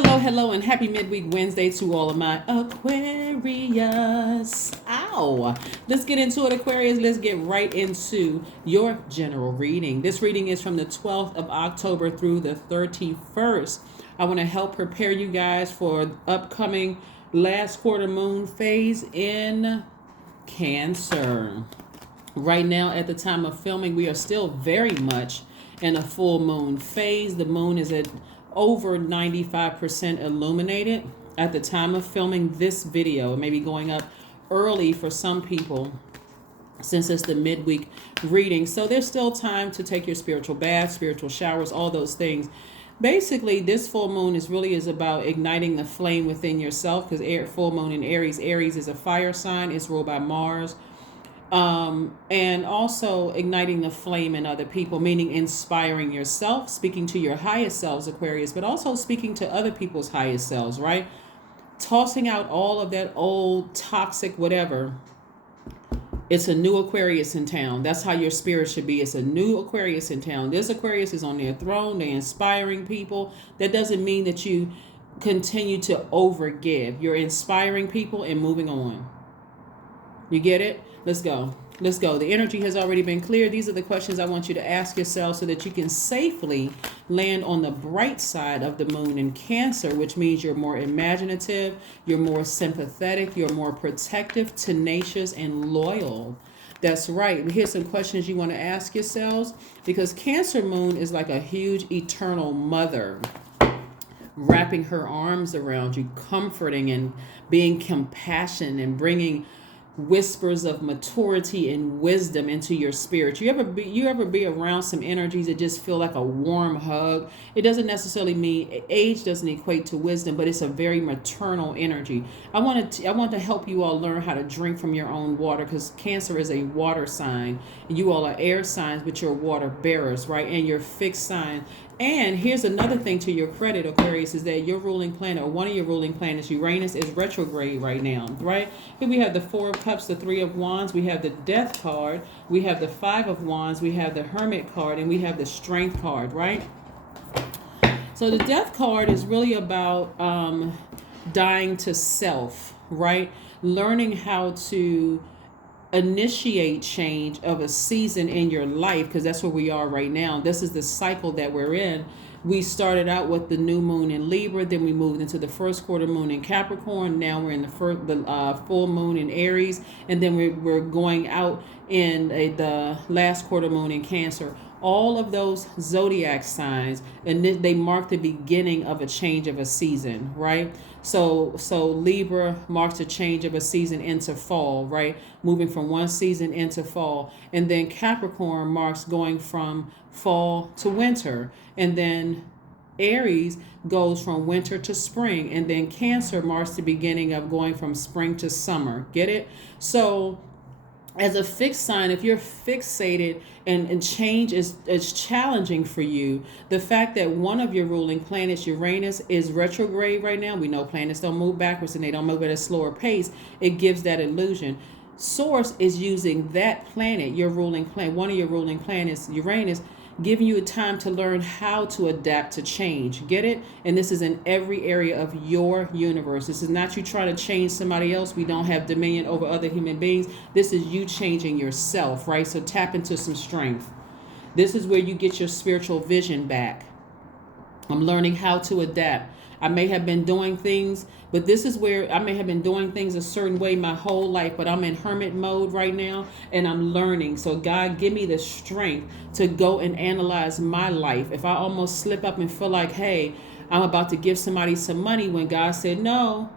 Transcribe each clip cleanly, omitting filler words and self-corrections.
Hello, and happy midweek Wednesday to all of my Aquarius. Ow! Let's get into it, Aquarius. Let's get right into your general reading. This reading is from the 12th of October through the 31st. I want to help prepare you guys for upcoming last quarter moon phase in Cancer. Right now, at the time of filming, we are still very much in a full moon phase. The moon is at over 95% illuminated at the time of filming this video. It may be going up early for some people since it's the midweek reading. So there's still time to take your spiritual baths, spiritual showers, all those things. Basically, this full moon is about igniting the flame within yourself, because full moon in Aries is a fire sign. It's ruled by Mars. And also igniting the flame in other people, meaning inspiring yourself, speaking to your highest selves, Aquarius, but also speaking to other people's highest selves, right? Tossing out all of that old toxic whatever. It's a new Aquarius in town. That's how your spirit should be. It's a new Aquarius in town. This Aquarius is on their throne. They're inspiring people. That doesn't mean that you continue to overgive. You're inspiring people and moving on. You get it? Let's go. The energy has already been cleared. These are the questions I want you to ask yourself so that you can safely land on the bright side of the moon in Cancer, which means you're more imaginative, you're more sympathetic, you're more protective, tenacious, and loyal. That's right. Here's some questions you want to ask yourselves, because Cancer moon is like a huge eternal mother, wrapping her arms around you, comforting and being compassionate and bringing whispers of maturity and wisdom into your spirit. You ever be around some energies that just feel like a warm hug? It doesn't necessarily mean age doesn't equate to wisdom, but it's a very maternal energy. I want to help you all learn how to drink from your own water, because Cancer is a water sign. You all are air signs, but you're water bearers, right? And you're fixed sign. And here's another thing to your credit, Aquarius, is that your ruling planet, or one of your ruling planets, Uranus, is retrograde right now, right? Here we have the Four of Cups, the Three of Wands, we have the Death card, we have the Five of Wands, we have the Hermit card, and we have the Strength card, right? So the Death card is really about dying to self, right? Learning how to initiate change of a season in your life, because that's where we are right now. This is the cycle that we're in. We started out with the new moon in Libra, then we moved into the first quarter moon in Capricorn. Now we're in the full moon in Aries, and then we're going out in the last quarter moon in Cancer. All of those zodiac signs, and they mark the beginning of a change of a season, right? So Libra marks a change of a season into fall, right? Moving from one season into fall. And then Capricorn marks going from fall to winter. And then Aries goes from winter to spring. And then Cancer marks the beginning of going from spring to summer. Get it? So as a fixed sign, if you're fixated and change is challenging for you, the fact that one of your ruling planets, Uranus, is retrograde right now, we know planets don't move backwards and they don't move at a slower pace, it gives that illusion. Source is using that planet, your ruling planet, one of your ruling planets, Uranus, giving you a time to learn how to adapt to change. Get it? And this is in every area of your universe. This is not you trying to change somebody else. We don't have dominion over other human beings. This is you changing yourself, right? So tap into some strength. This is where you get your spiritual vision back. I'm learning how to adapt. I may have been doing things, but this is where I may have been doing things a certain way my whole life, but I'm in hermit mode right now and I'm learning. So God, give me the strength to go and analyze my life. If I almost slip up and feel like, hey, I'm about to give somebody some money, when God said, no,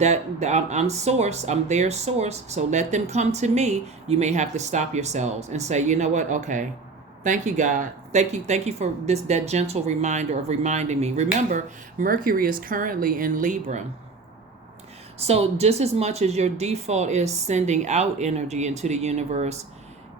that I'm source, I'm their source. So let them come to me. You may have to stop yourselves and say, you know what? Okay. Thank you, God. Thank you for that gentle reminder of reminding me. Remember, Mercury is currently in Libra. So just as much as your default is sending out energy into the universe,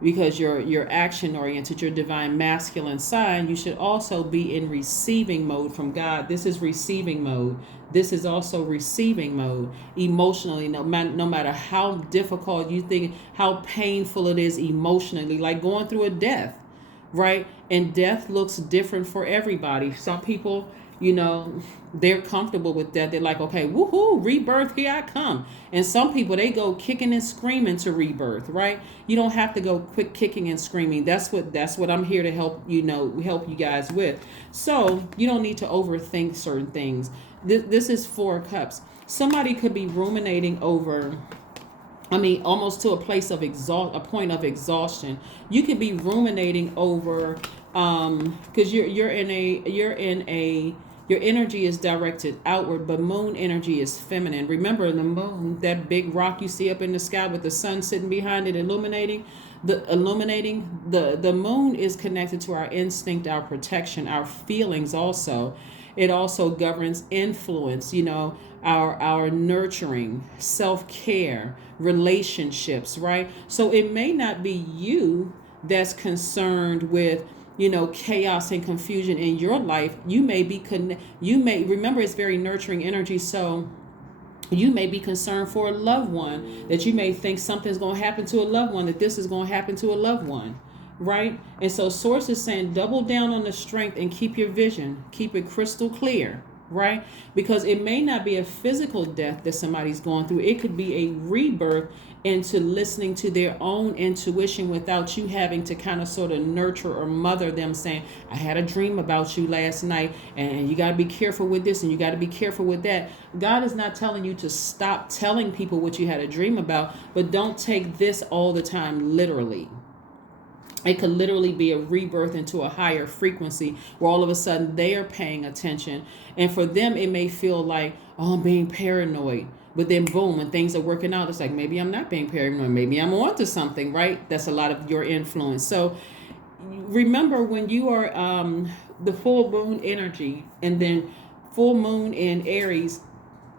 because you're action oriented, your divine masculine sign, you should also be in receiving mode from God. This is receiving mode. This is also receiving mode emotionally, no matter how difficult you think, how painful it is emotionally, like going through a death. Right? And death looks different for everybody. Some people they're comfortable with that. They're like, okay, woohoo, rebirth, here I come. And some people, they go kicking and screaming to rebirth, right? You don't have to go quick kicking and screaming. That's what I'm here to help help you guys with. So you don't need to overthink certain things. This is 4 cups. Somebody could be ruminating over, almost to a place of a point of exhaustion. You could be ruminating over, because your energy is directed outward, but moon energy is feminine. Remember, the moon, that big rock you see up in the sky with the sun sitting behind it, illuminating. The moon is connected to our instinct, our protection, our feelings. Also, it also governs influence. Our nurturing, self-care, relationships, right? So it may not be you that's concerned with chaos and confusion in your life. You may remember, it's very nurturing energy. So you may be concerned for a loved one, that you may think something's going to happen to a loved one, that this is going to happen to a loved one, right? And so source is saying double down on the strength and keep your vision, keep it crystal clear, right? Because it may not be a physical death that somebody's going through. It could be a rebirth into listening to their own intuition without you having to kind of sort of nurture or mother them, saying, I had a dream about you last night, and you got to be careful with this, and you got to be careful with that. God is not telling you to stop telling people what you had a dream about, but don't take this all the time literally. It could literally be a rebirth into a higher frequency where all of a sudden they are paying attention. And for them, it may feel like, oh, I'm being paranoid. But then boom, when things are working out, it's like, maybe I'm not being paranoid. Maybe I'm onto something, right? That's a lot of your influence. So remember, when you are the full moon energy, and then full moon in Aries,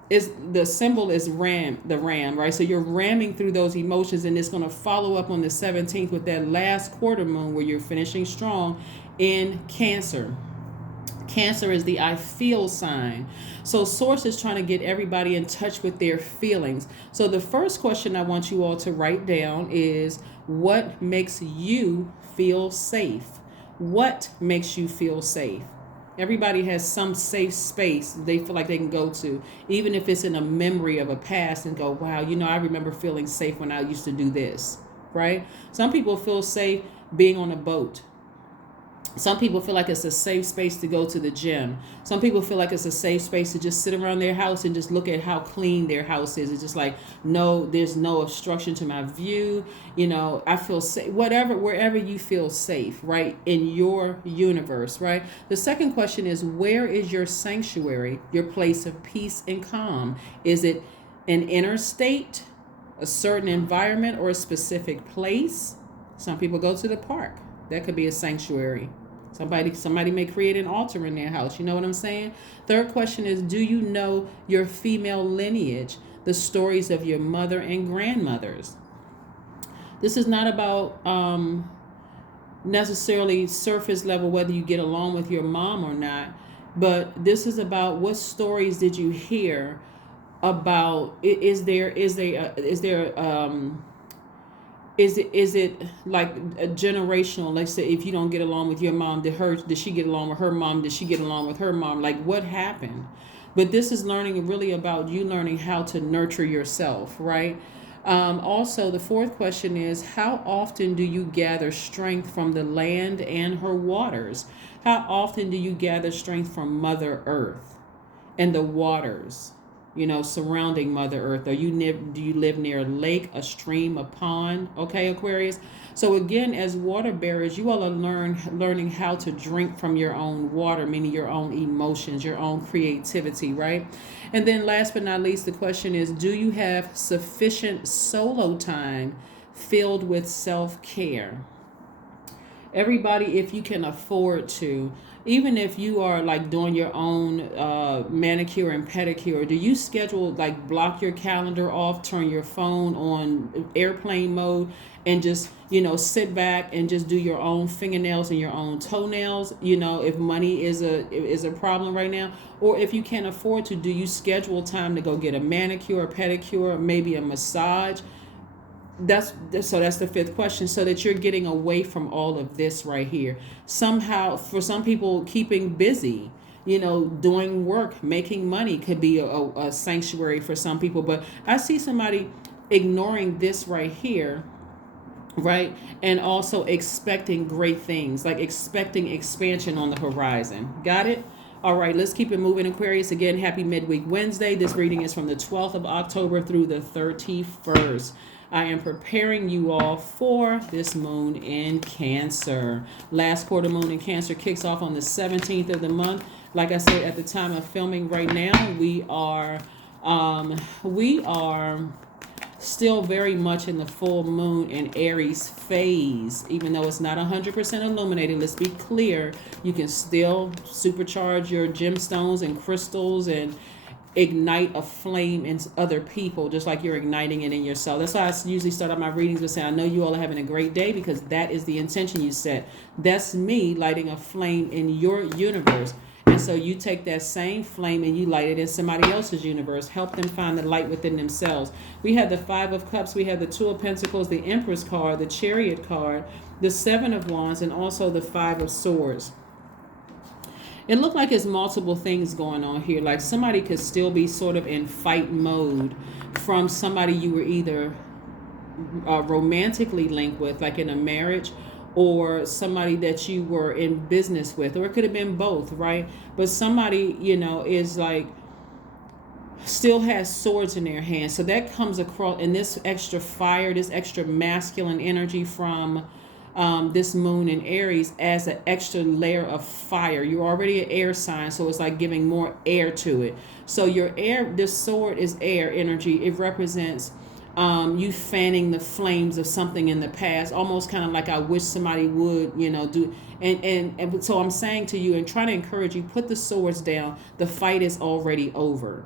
is the symbol is ram, right? So you're ramming through those emotions, and it's going to follow up on the 17th with that last quarter moon where you're finishing strong in Cancer. Cancer is the I feel sign. So source is trying to get everybody in touch with their feelings. So the first question I want you all to write down is, what makes you feel safe? What makes you feel safe? Everybody has some safe space they feel like they can go to, even if it's in a memory of a past, and go, wow, I remember feeling safe when I used to do this, right? Some people feel safe being on a boat. Some people feel like it's a safe space to go to the gym. Some people feel like it's a safe space to just sit around their house and just look at how clean their house is. It's just like, no, there's no obstruction to my view. I feel safe, wherever you feel safe, right? In your universe, right? The second question is, where is your sanctuary, your place of peace and calm? Is it an inner state, a certain environment, or a specific place? Some people go to the park. That could be a sanctuary. Somebody may create an altar in their house. You know what I'm saying? Third question is, do you know your female lineage, the stories of your mother and grandmothers? This is not about necessarily surface level, whether you get along with your mom or not, but this is about, what stories did you hear about? Is it like a generational? Let's say, if you don't get along with your mom, did she get along with her mom? Did she get along with her mom? Like, what happened? But this is learning really about you learning how to nurture yourself, right? Also, the fourth question is, how often do you gather strength from the land and her waters? How often do you gather strength from Mother Earth and the waters, surrounding Mother Earth? Do you live near a lake, a stream, a pond? Okay, Aquarius. So again, as water bearers, you all are learning how to drink from your own water, meaning your own emotions, your own creativity, right? And then last but not least, the question is, do you have sufficient solo time filled with self-care? Everybody, if you can afford to, even if you are like doing your own manicure and pedicure, do you schedule, like, block your calendar off, turn your phone on airplane mode, and just, sit back and just do your own fingernails and your own toenails? If money is a problem right now, or if you can't afford to, do you schedule time to go get a manicure, a pedicure, maybe a massage? That's the fifth question, so that you're getting away from all of this right here. Somehow, for some people, keeping busy, doing work, making money could be a sanctuary for some people. But I see somebody ignoring this right here, right? And also expecting great things, like expecting expansion on the horizon. Got it? All right, let's keep it moving, Aquarius. Again, happy midweek Wednesday. This reading is from the 12th of October through the 31st. I am preparing you all for this moon in Cancer. Last quarter moon in Cancer kicks off on the 17th of the month. Like I said, at the time of filming right now, we are still very much in the full moon in Aries phase. Even though it's not 100% illuminated, let's be clear, you can still supercharge your gemstones and crystals and ignite a flame in other people, just like you're igniting it in yourself. That's why I usually start out my readings with saying, I know you all are having a great day, because that is the intention you set. That's me lighting a flame in your universe. And so you take that same flame and you light it in somebody else's universe. Help them find the light within themselves. We have the Five of Cups. We have the Two of Pentacles, the Empress card, the Chariot card, the Seven of Wands, and also the Five of Swords. It looked like there's multiple things going on here. Like somebody could still be sort of in fight mode from somebody you were either romantically linked with, like in a marriage, or somebody that you were in business with, or it could have been both, right? But somebody, is like still has swords in their hands. So that comes across in this extra fire, this extra masculine energy from this moon in Aries as an extra layer of fire. You're already an air sign, so it's like giving more air to it. So your air, this sword is air energy. It represents you fanning the flames of something in the past, almost kind of like I wish somebody would, do. And so I'm saying to you and trying to encourage you, put the swords down. The fight is already over.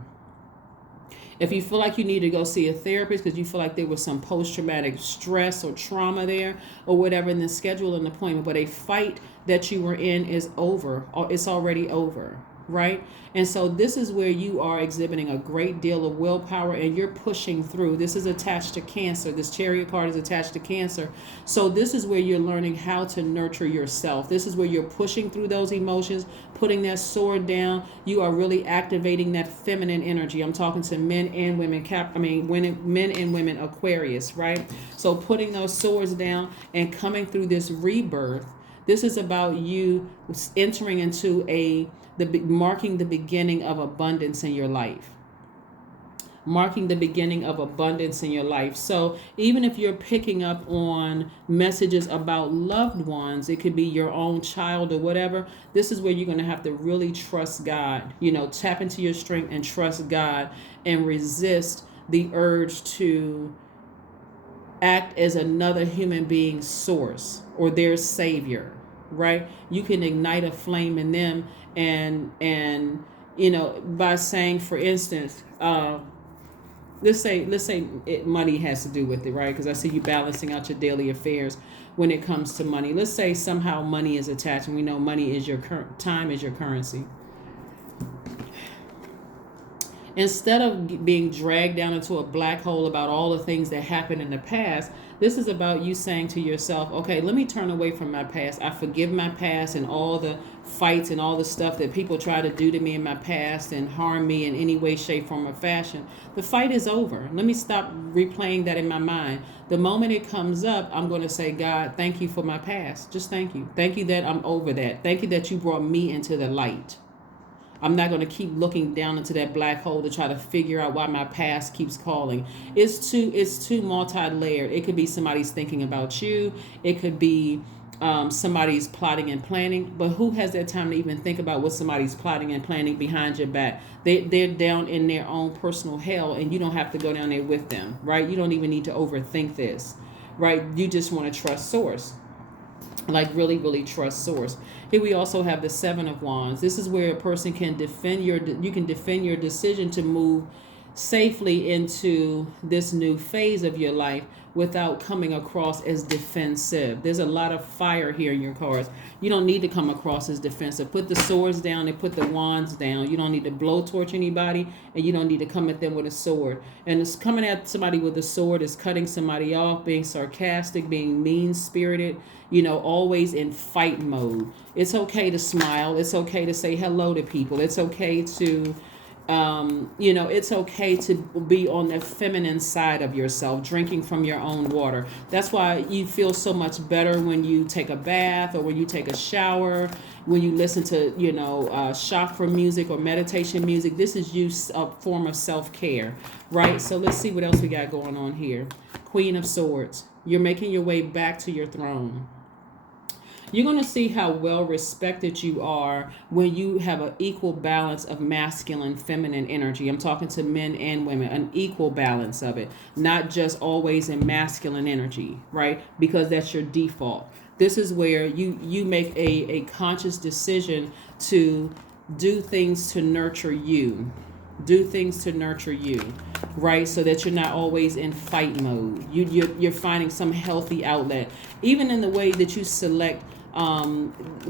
If you feel like you need to go see a therapist because you feel like there was some post-traumatic stress or trauma there or whatever, then schedule an appointment. But a fight that you were in is over. It's already over, right? And so this is where you are exhibiting a great deal of willpower and you're pushing through. This is attached to Cancer. This Chariot card is attached to Cancer. So this is where you're learning how to nurture yourself. This is where you're pushing through those emotions, putting that sword down. You are really activating that feminine energy. I'm talking to men and women, men and women Aquarius, right? So putting those swords down and coming through this rebirth. This is about you entering into marking the beginning of abundance in your life. Marking the beginning of abundance in your life. So even if you're picking up on messages about loved ones, it could be your own child or whatever, this is where you're going to have to really trust God. Tap into your strength and trust God and resist the urge to act as another human being's source or their savior, right? You can ignite a flame in them and by saying, for instance, let's say money has to do with it, right? Because I see you balancing out your daily affairs when it comes to money. Let's say somehow money is attached, and we know money is time is your currency. Instead of being dragged down into a black hole about all the things that happened in the past, this is about you saying to yourself, okay, let me turn away from my past. I forgive my past and all the fights and all the stuff that people try to do to me in my past and harm me in any way, shape, form, or fashion. The fight is over. Let me stop replaying that in my mind. The moment it comes up, I'm going to say, God, thank you for my past. Just thank you. Thank you that I'm over that. Thank you that you brought me into the light. I'm not going to keep looking down into that black hole to try to figure out why my past keeps calling. It's too multi-layered. It could be somebody's thinking about you. It could be somebody's plotting and planning. But who has that time to even think about what somebody's plotting and planning behind your back? They're down in their own personal hell, and you don't have to go down there with them, right? You don't even need to overthink this, right? You just want to trust source. Like really, really trust source. Here we also have the Seven of Wands. This is where a person can defend your decision to move safely into this new phase of your life without coming across as defensive. There's a lot of fire here in your cards. You don't need to come across as defensive. Put the swords down and put the wands down. You don't need to blowtorch anybody, and you don't need to come at them with a sword. And it's coming at somebody with a sword is cutting somebody off, being sarcastic, being mean-spirited, always in fight mode. It's okay to smile. It's okay to say hello to people. It's okay to it's okay to be on the feminine side of yourself, drinking from your own water. That's why you feel so much better when you take a bath or when you take a shower, when you listen to, chakra music or meditation music. This is a form of self-care, right? So let's see what else we got going on here. Queen of Swords. You're making your way back to your throne. You're going to see how well respected you are when you have an equal balance of masculine, feminine energy. I'm talking to men and women, an equal balance of it, not just always in masculine energy, right? Because that's your default. This is where you make a conscious decision to do things to nurture you. Do things to nurture you, right? So that you're not always in fight mode. You're finding some healthy outlet, even in the way that you select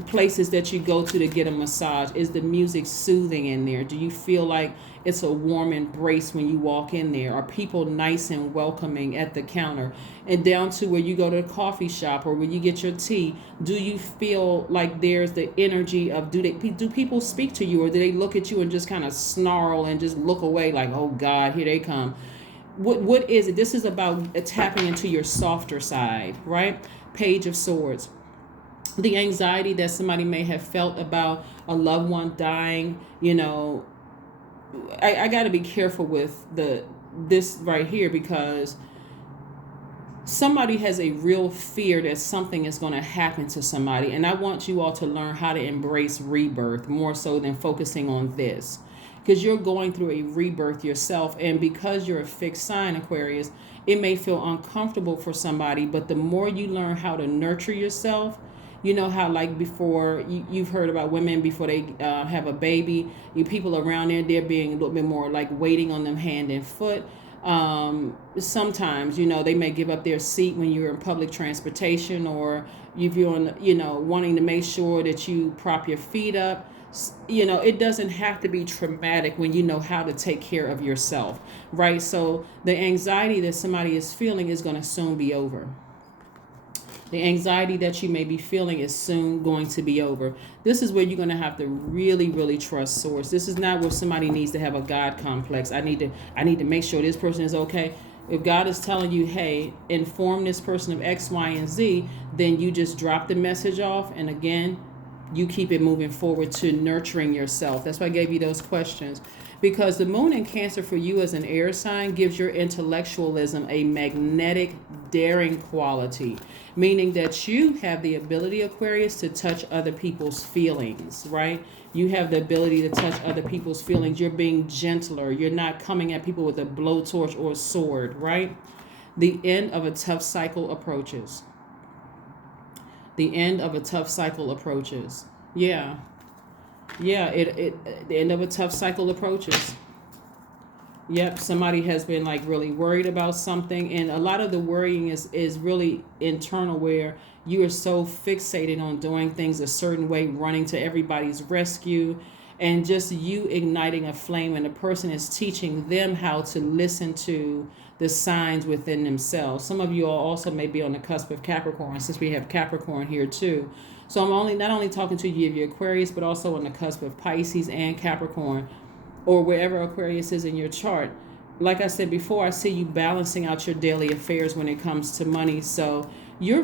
places that you go to get a massage. Is the music soothing in there? Do you feel like it's a warm embrace when you walk in there? Are people nice and welcoming at the counter? And down to where you go to the coffee shop or where you get your tea, do you feel like there's the energy of, do people speak to you, or do they look at you and just kind of snarl and just look away like, oh God, here they come? What is it? This is about tapping into your softer side, right? Page of Swords. The anxiety that somebody may have felt about a loved one dying, I got to be careful with this right here, because somebody has a real fear that something is going to happen to somebody. And I want you all to learn how to embrace rebirth more so than focusing on this, because you're going through a rebirth yourself. And because you're a fixed sign, Aquarius, it may feel uncomfortable for somebody, but the more you learn how to nurture yourself, you know how, like, before, you've heard about women before they have a baby, people around there, they're being a little bit more like waiting on them hand and foot. Sometimes, they may give up their seat when you're in public transportation, or if you're on, wanting to make sure that you prop your feet up. It doesn't have to be traumatic when you know how to take care of yourself, right? So the anxiety that somebody is feeling is going to soon be over. The anxiety that you may be feeling is soon going to be over. This is where you're going to have to really, really trust source. This is not where somebody needs to have a God complex. I need to make sure this person is okay. If God is telling you, hey, inform this person of X, Y, and Z, then you just drop the message off. And again, you keep it moving forward to nurturing yourself. That's why I gave you those questions. Because the moon in Cancer for you as an air sign gives your intellectualism a magnetic, daring quality, meaning that you have the ability, Aquarius, to touch other people's feelings, right? You have the ability to touch other people's feelings. You're being gentler. You're not coming at people with a blowtorch or a sword, right? The end of a tough cycle approaches. The end of a tough cycle approaches. Yeah. Yeah, the end of a tough cycle approaches. Yep, somebody has been like really worried about something, and a lot of the worrying is really internal, where you are so fixated on doing things a certain way, running to everybody's rescue, and just you igniting a flame, and the person is teaching them how to listen to the signs within themselves. Some of you all also may be on the cusp of Capricorn, since we have Capricorn here too. So I'm not only talking to you of your Aquarius, but also on the cusp of Pisces and Capricorn, or wherever Aquarius is in your chart. Like I said before, I see you balancing out your daily affairs when it comes to money. So you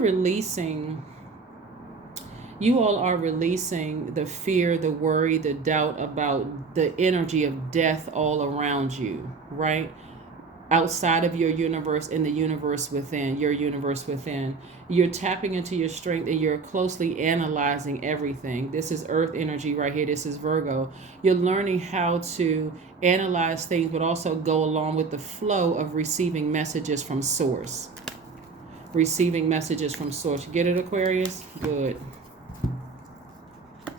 all are releasing the fear, the worry, the doubt about the energy of death all around you, right? Outside of your universe, in the universe within, your universe within. You're tapping into your strength, and you're closely analyzing everything. This is Earth energy right here. This is Virgo. You're learning how to analyze things, but also go along with the flow of receiving messages from source. Receiving messages from source. You get it, Aquarius? Good.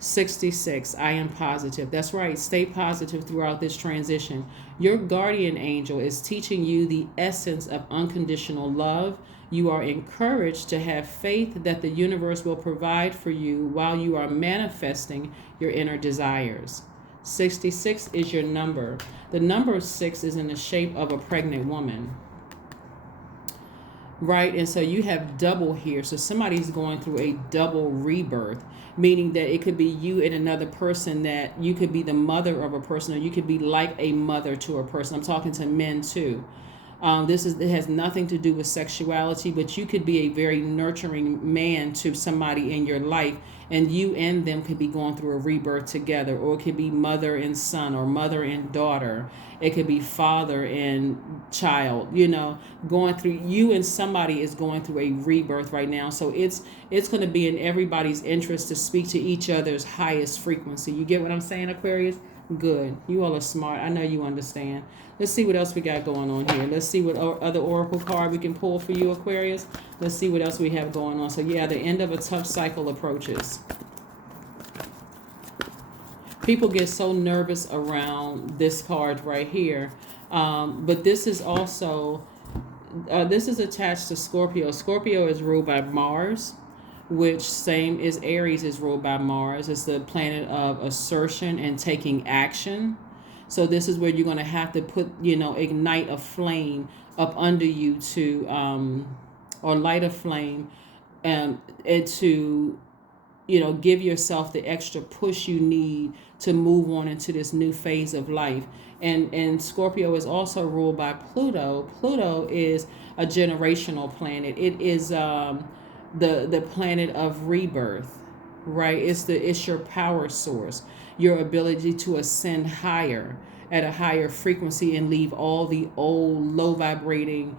66, I am positive. That's right. Stay positive throughout this transition. Your guardian angel is teaching you the essence of unconditional love. You are encouraged to have faith that the universe will provide for you while you are manifesting your inner desires. 66 is your number. The number 6 is in the shape of a pregnant woman. Right? And so you have double here. So somebody's going through a double rebirth, meaning that it could be you and another person, that you could be the mother of a person, or you could be like a mother to a person. I'm talking to men too. It has nothing to do with sexuality, but you could be a very nurturing man to somebody in your life, and you and them could be going through a rebirth together, or it could be mother and son, or mother and daughter. It could be father and child, going through, you and somebody is going through a rebirth right now. So it's going to be in everybody's interest to speak to each other's highest frequency. You get what I'm saying, Aquarius? Good. You all are smart. I know you understand. Let's see what else we got going on here. Let's see what other oracle card we can pull for you, Aquarius. Let's see what else we have going on. So yeah, the end of a tough cycle approaches. People get so nervous around this card right here. But this is also, this is attached to Scorpio. Scorpio is ruled by Mars, which same as Aries is ruled by Mars. It's the planet of assertion and taking action. So this is where you're going to have to put, ignite a flame up under you to, or light a flame, and to, give yourself the extra push you need to move on into this new phase of life. And Scorpio is also ruled by Pluto. Pluto is a generational planet. It is the planet of rebirth, right? It's your power source, your ability to ascend higher at a higher frequency and leave all the old low vibrating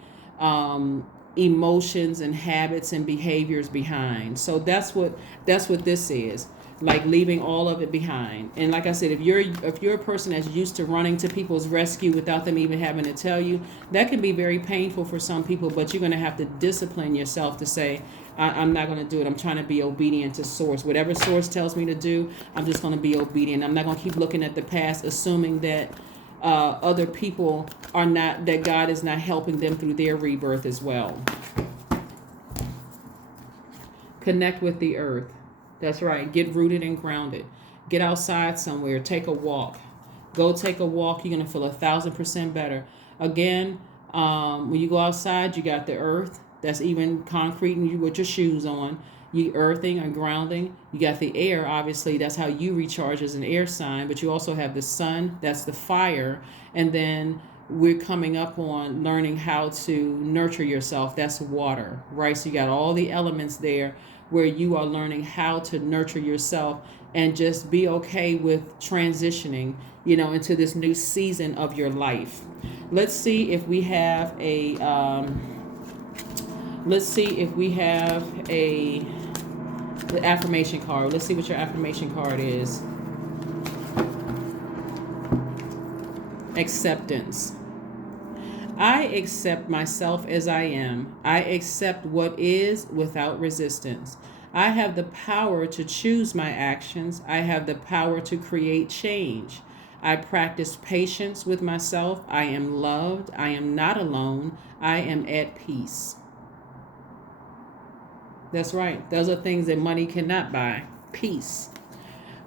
emotions and habits and behaviors behind. So that's what this is. Like leaving all of it behind. And like I said, if you're a person that's used to running to people's rescue without them even having to tell you, that can be very painful for some people, but you're going to have to discipline yourself to say, I'm not going to do it. I'm trying to be obedient to source. Whatever source tells me to do, I'm just going to be obedient. I'm not going to keep looking at the past, assuming that other people are not, that God is not helping them through their rebirth as well. Connect with the earth. That's right. Get rooted and grounded. Get outside somewhere. Take a walk. Go take a walk. You're going to feel 1,000% better. Again, when you go outside, you got the earth. That's even concrete and you with your shoes on. You earthing and grounding. You got the air, obviously. That's how you recharge as an air sign. But you also have the sun. That's the fire. And then we're coming up on learning how to nurture yourself. That's water, right? So you got all the elements there where you are learning how to nurture yourself and just be okay with transitioning, into this new season of your life. Let's see if we have the affirmation card. Let's see what your affirmation card is. Acceptance. I accept myself as I am. I accept what is without resistance. I have the power to choose my actions. I have the power to create change. I practice patience with myself. I am loved. I am not alone. I am at peace. That's right. Those are things that money cannot buy. Peace.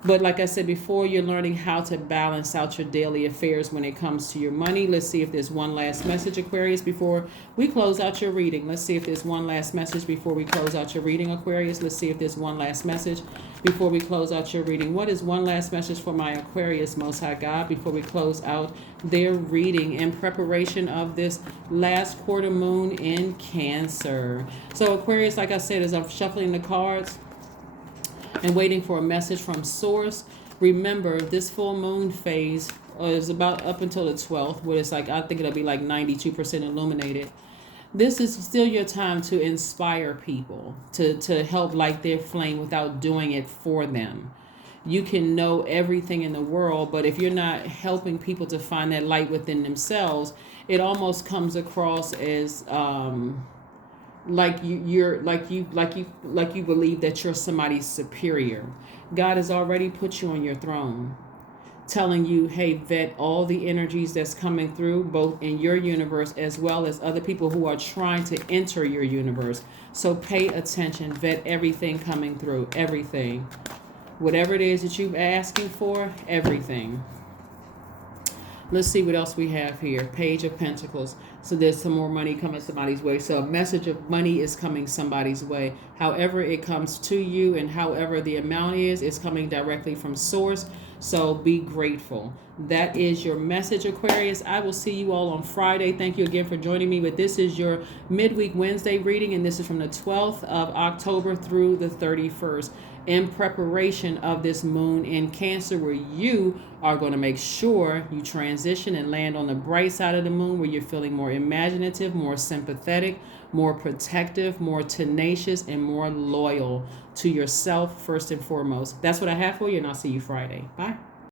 But like I said before, you're learning how to balance out your daily affairs when it comes to your money. Let's see if there's one last message, Aquarius, before we close out your reading. Let's see if there's one last message before we close out your reading, Aquarius. Let's see if there's one last message before we close out your reading. What is one last message for my Aquarius, Most High God, before we close out their reading in preparation of this last quarter moon in Cancer? So Aquarius, like I said, as I'm shuffling the cards and waiting for a message from source, remember this full moon phase is about up until the 12th, where it's like, I think it'll be like 92% illuminated. This is still your time to inspire people, to help light their flame without doing it for them. You can know everything in the world, but if you're not helping people to find that light within themselves, it almost comes across as like you believe that you're somebody's superior. God has already put you on your throne, telling you, hey, vet all the energies that's coming through, both in your universe as well as other people who are trying to enter your universe. So pay attention, vet everything coming through, everything. Whatever it is that you're asking for, everything. Let's see what else we have here. Page of Pentacles. So there's some more money coming somebody's way. So a message of money is coming somebody's way. However it comes to you and however the amount is, it's coming directly from source. So be grateful. That is your message, Aquarius. I will see you all on Friday. Thank you again for joining me. But this is your midweek Wednesday reading, and this is from the 12th of October through the 31st, in preparation of this moon in Cancer, where you are going to make sure you transition and land on the bright side of the moon, where you're feeling more imaginative, more sympathetic, more protective, more tenacious, and more loyal to yourself first and foremost. That's what I have for you, and I'll see you Friday. Bye.